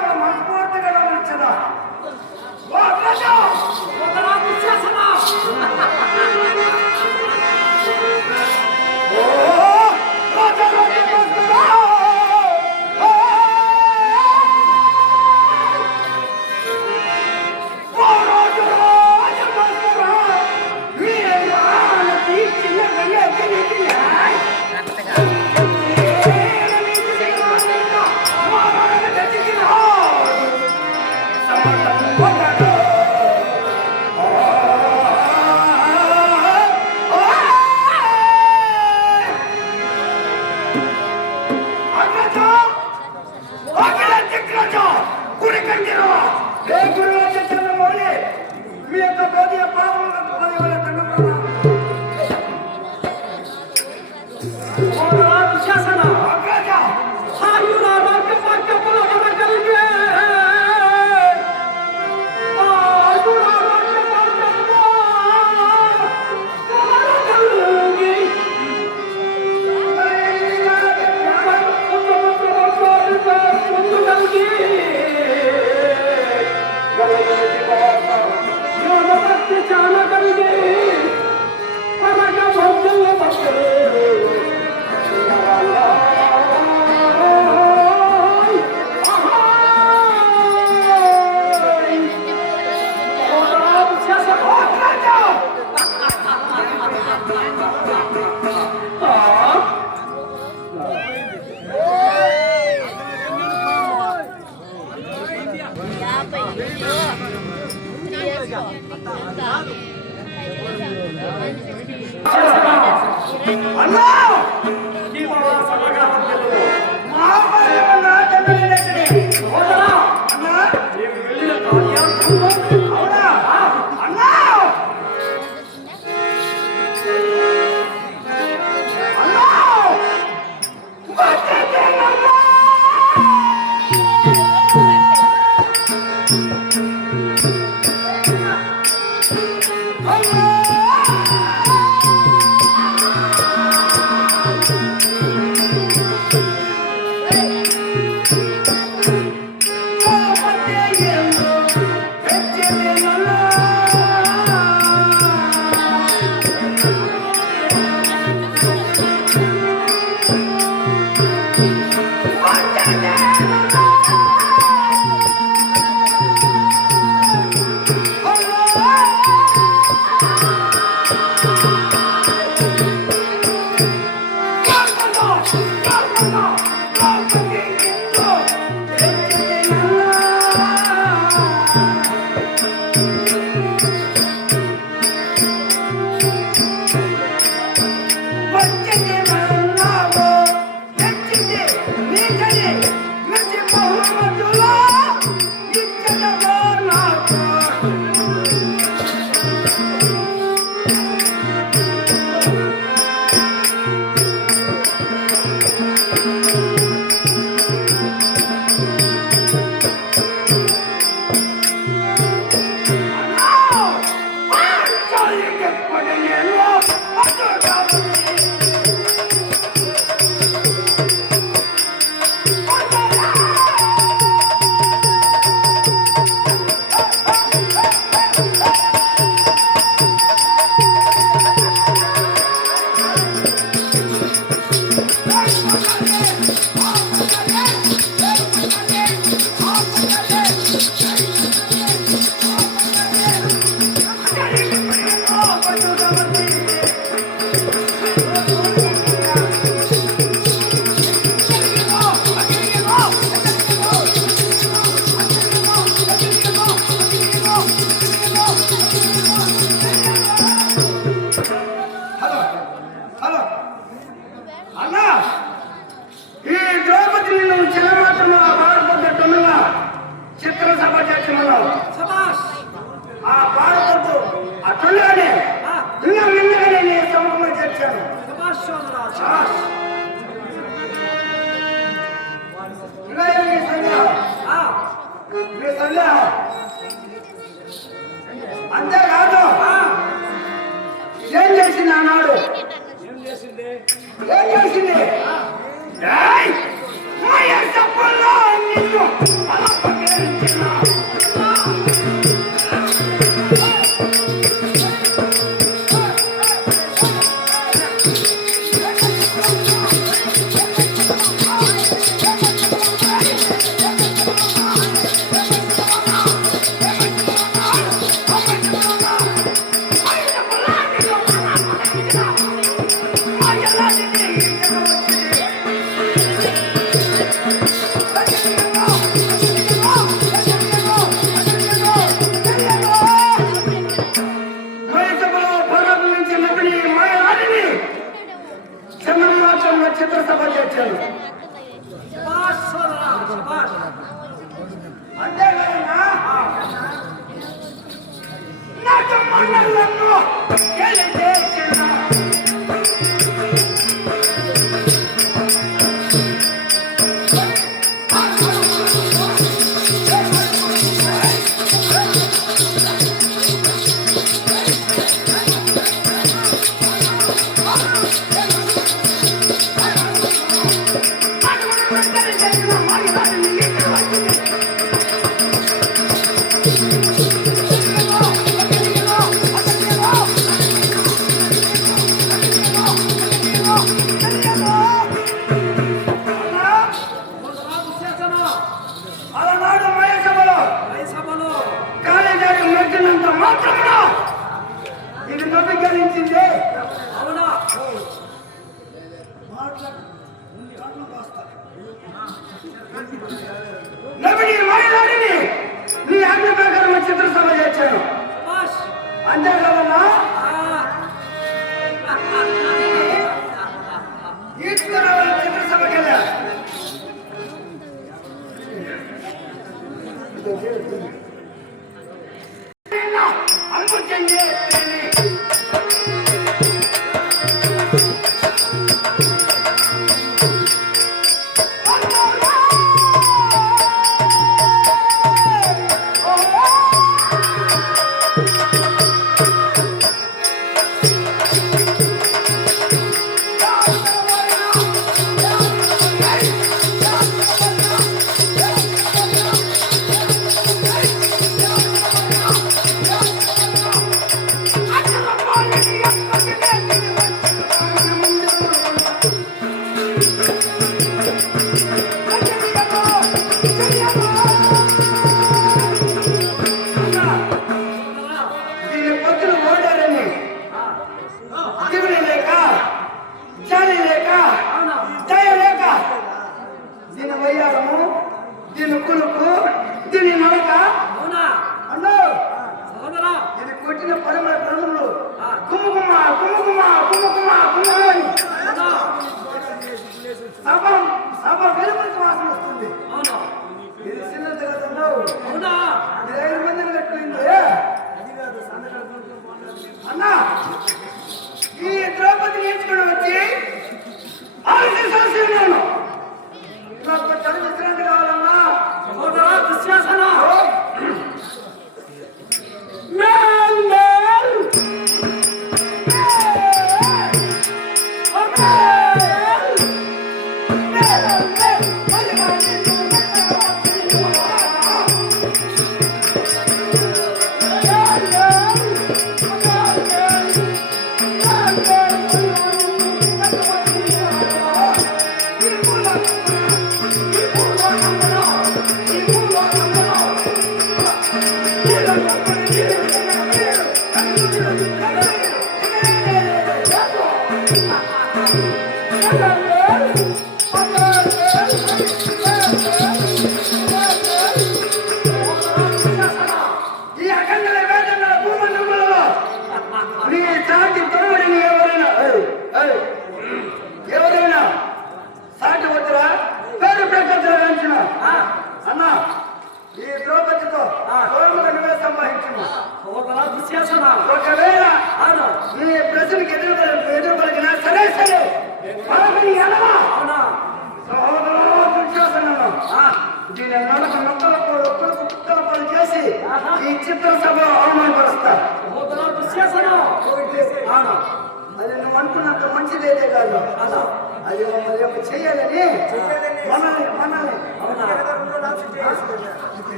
Oh,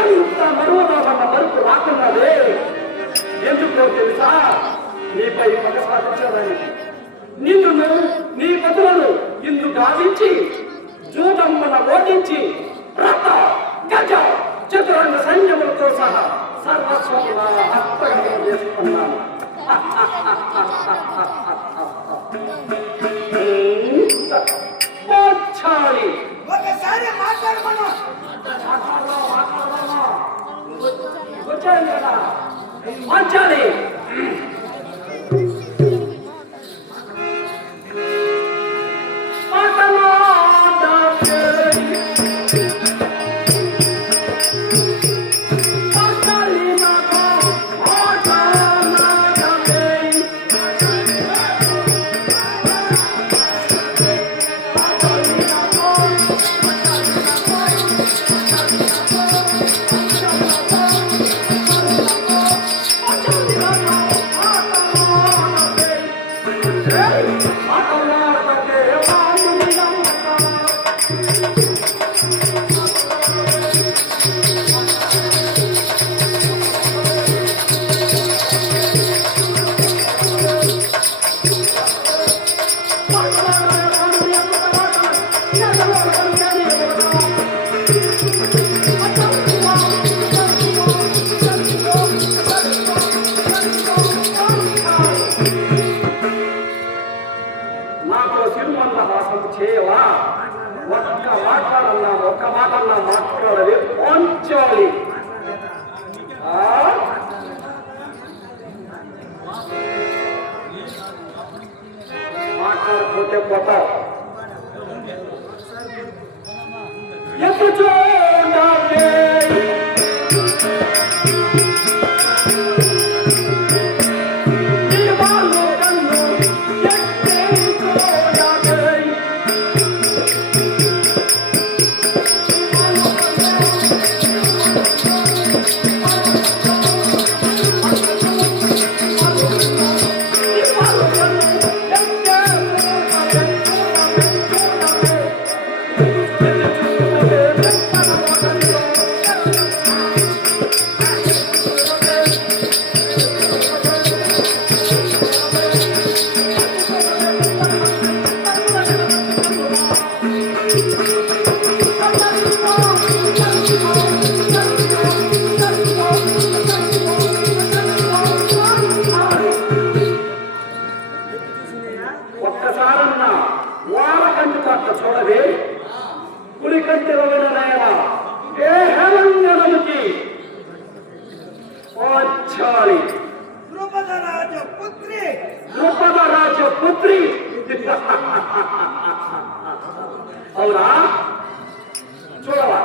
ఎంత మరువదన్న మరుపు రాకున్నదే ఎందుకో తెలుసా? నీ నీపై పగ సాధించడానికి నిన్ను నీ బతులను ఇందు గావించి జూదమ్మన ఓటించి రథ గజ చతురంగ సైన్యములతో సహా సర్వస్వంగా హస్తగతం చేసుకున్నాను. ఒకసారి మాట్లాడమన్నా వచ్చాను కదా మార్చాలి. చేయవా? ఒక్క మాటన్నా మాట్లాడాలి పంచాలి. మాట్లాడకపోతే పోతావు. ఎప్పుడు ఒక్కసారన్నా వాళ్ళ కంటి పట్ల చూడవే పులి కంటి రవినయనా ఏ హేళంగనముకి వచ్చాలి. ద్రుపద రాజపుత్రి అవునా? చూడవా?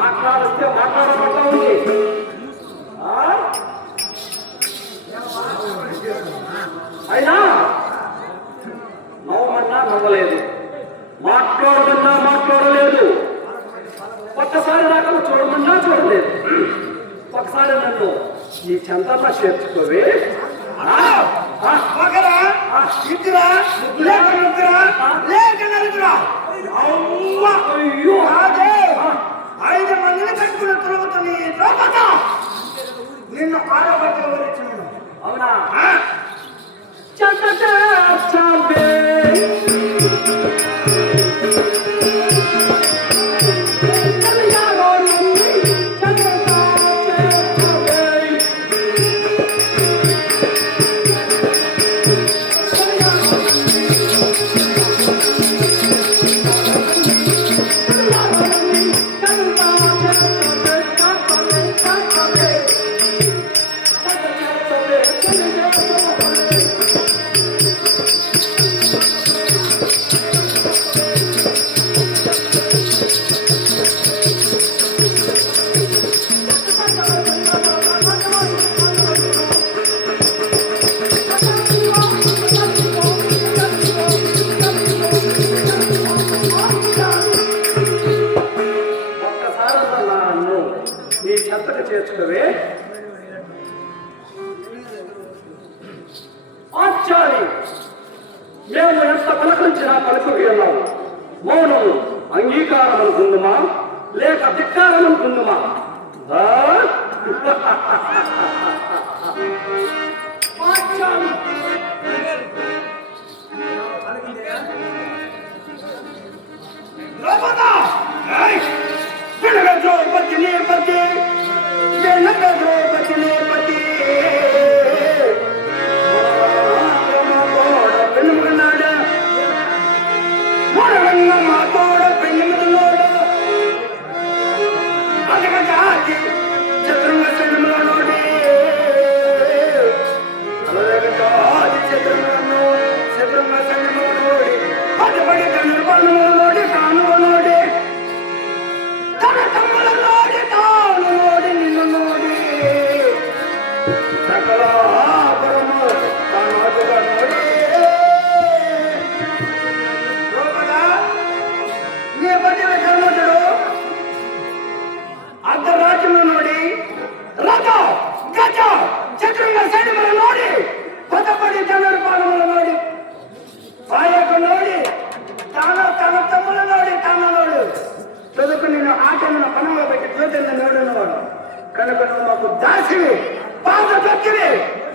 మాట్లాడిస్తే మాట్లాడబడతా ఉంది. అయినా నవ్వమన్నా నవ్వలేదు, మాట్లాడమన్నా మాట్లాడలేదు, ఒక్కసారి నాకు చూడమన్నా చూడలేదు. ఒకసారి నన్ను ఈ చెంతమ్మ చేర్చుకోవే. అయ్యో అదే 5 మందిని కట్టుకున్న తర్వాత నిన్ను ఆడబట్టవలసినాను. అవునా? మేము ఎంత పలకరించినా పలుకు వెళ్ళాము. మౌనము అంగీకారం అనుకుందుమా లేక ధిక్కారం అనుకుందుమా? ద్రౌపద ద్రౌపదిని పతి ద్రౌపదిని పతి పెళ్ళుకున్నాడు మొరగన్న మా తోడ పెళ్ళుకున్నాడు అదక జాతి చిత్రంగా సినిమా నోడి అదక జాతి చిత్రంగా సినిమా నోడి పది పడి నిర్మాణం నోడి కానువ నోడి తన తమ్ముల నోడి తాను నోడి నిన్ను నోడి సకల పరము తానుగా నోడి ద్రౌపద నీ పట్టిన ధర్మజుడు అర్ధరాజ్యము నోడి రథ గజ చక్రంగా సైన్యముల నోడి పదపడి ధనుర్బాణముల నోడి పాయకు నోడి తన తమ్ముల నోడి తన నోడు చదువుకు నేను ఆటలను పనంలో పెట్టి జ్యోతిని నోడినవాడు కనుక నువ్వు మాకు దాసివి పాత భక్తివి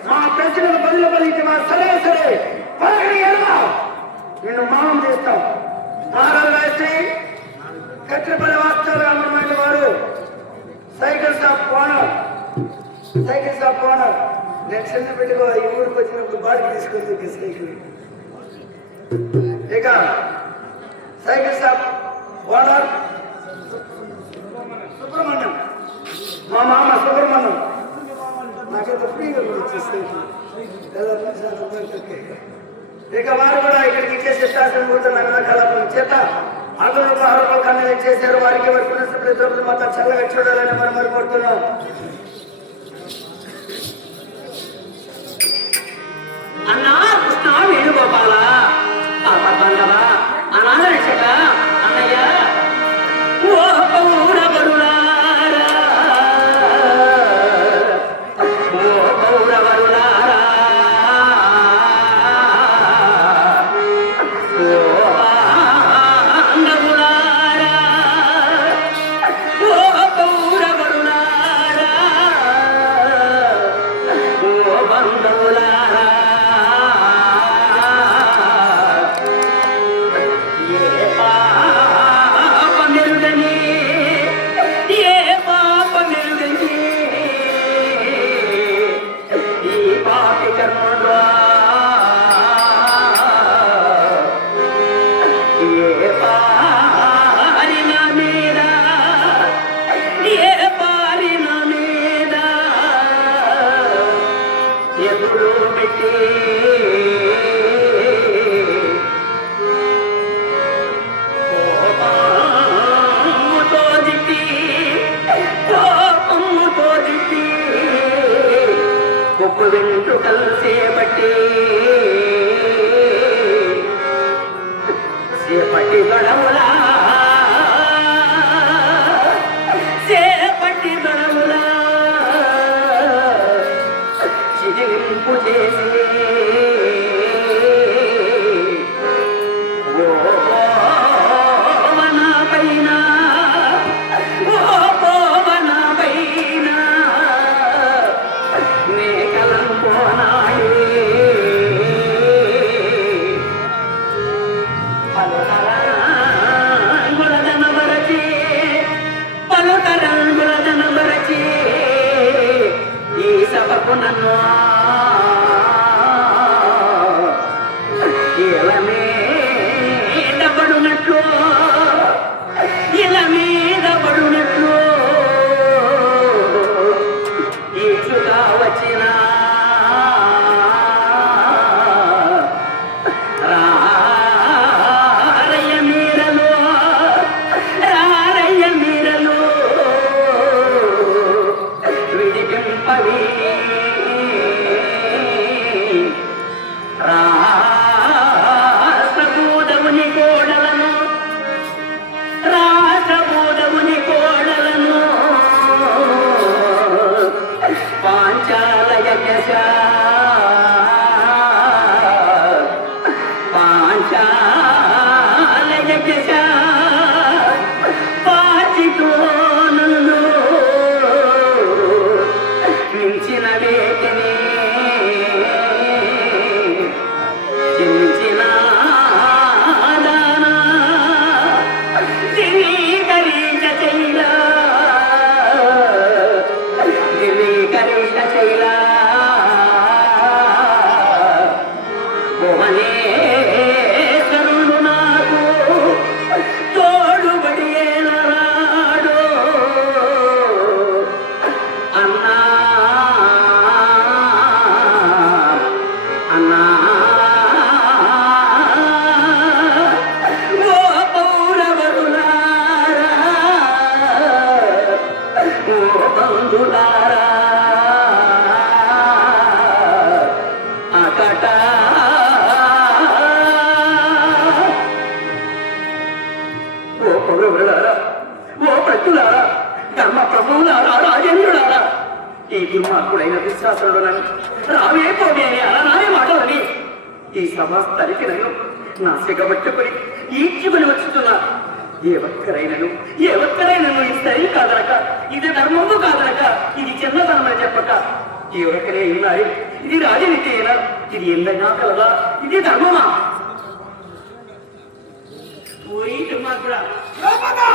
మా ప్రజలకు బదులు పలికివా సరే సరే పలకని ఎలా నిన్ను మానం చేస్తాం మహారాజు రాసి కట్లపల్లి వాస్తవ రామమైన వాడు సైకిల్ షాప్ ఓనర్ నేను చిన్న బిడ్డగా ఈ ఊరికి వచ్చినప్పుడు బాడీ తీసుకొని సైకిల్ ఇక సైకిల్ షాప్ ఓనర్ సుబ్రహ్మణ్యం మా మామ సుబ్రహ్మణ్యం నాకైతే ఫ్రీగా వచ్చేస్తే ఇక వారు కూడా ఇక్కడికి ఇచ్చేసి శాసనం కూర్చొని కళాపం చేత అందరూ ఆరోపణ కన్నీళ్ళు చేశారు. వారికి వర్కున్నప్పుడు మాత్రం చల్లగా చూడాలని మనం కోరుతున్నాం. అన్నా కృష్ణ వేణుగోపాల పాపంగవా అనాథ రక్షక అన్నయ్య ఓ పౌరవరులారా ఓ పౌరవరులారా ఓ పాండవులారా ఓ పౌరవరులారా ఓ బంధువులారా సేపట్టి గడవులా సేపట్టి గడవులా చిదింపు చేసి ఓ పవన పైన ఓ పవన పైన మేకలం పోనాయి పలుతలా పాంచాల యజ్ఞ పాచితోనను మించిన వేటిని చించిన భువనేశ్వరుడు నాకు తోడుబడి ఏలరాడు అన్నా అన్నా ఓ పౌరవరులారా ఓ బంధులారా అకట ఓ పౌరవులారా, ఓ ప్రజలారా, ధర్మ ప్రభువులారా, రాజేంద్రులారా, ఈ దుర్మార్గుడైన దుశ్శాసనుడు నన్ను రావే పోవే అని అలనాడే మాటలని ఈ సభస్థలికి నన్ను నా సిగబట్టుకొని ఈడ్చుకొని వచ్చుతున్నా. ఏ ఒక్కరైనను ఈ సరి కాదనక, ఇది ధర్మము కాదనక, ఇది చిన్నతనమని చెప్పక ఈ ఒక్కరే ఉన్నాయి. ఇది రాజనీతి అయినా, ఇది ఎందైనా కలదా, ఇది ధర్మమా? ఊరి దుర్మార్గుడా రామగా